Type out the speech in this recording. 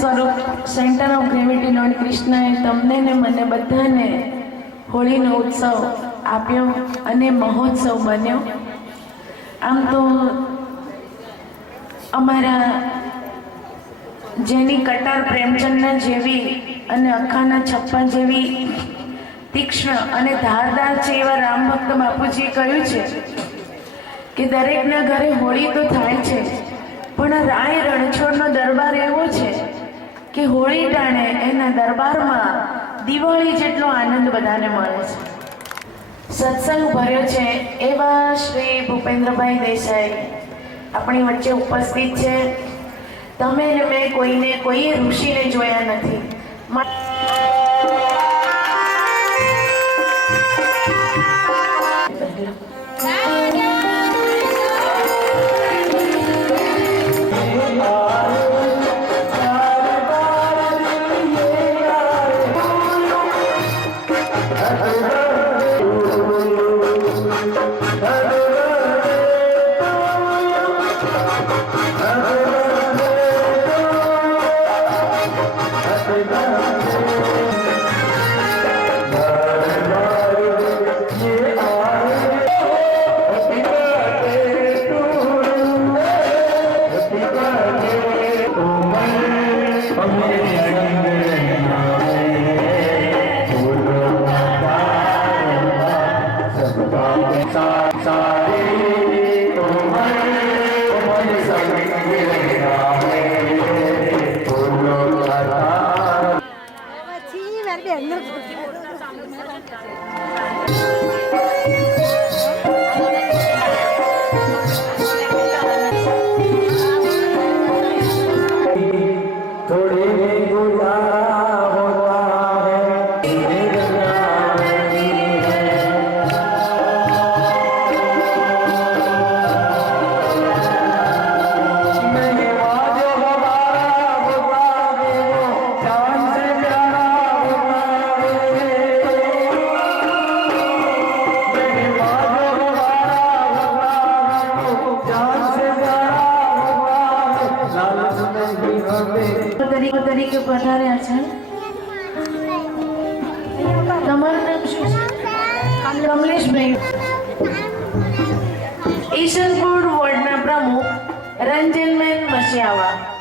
સ્વરૂપ centre of gravity lord કૃષ્ણએ તમને ને મને બધાને હોળીનો ઉત્સવ આપ્યો અને મહોત્સવ બન્યો. આમ તો અમારા જેની કટાર પ્રેમચંદના જેવી અને અખાના છપ્પા જેવી તીક્ષ્ણ અને ધારદાર છે એવા રામ ભક્ત બાપુજીએ કહ્યું છે કે દરેકના ઘરે હોળી તો થાય છે, પણ રાય રણછોડનો દરબાર એવો છે કે હોળી ટાણે એના દરબારમાં દિવાળી જેટલો આનંદ બધાને મળે છે. સત્સંગ ભર્યો છે એવા શ્રી ભૂપેન્દ્રભાઈ દેસાઈ આપણી વચ્ચે ઉપસ્થિત છે. તમે ને મેં કોઈએ ઋષિને જોયા નથી. તરીકે પધાર્યા છે. તમારું નામ શું છે? કમલેશભાઈ. ઈશનપુર વોર્ડના પ્રમુખ રંજનબેન મસિયાવા.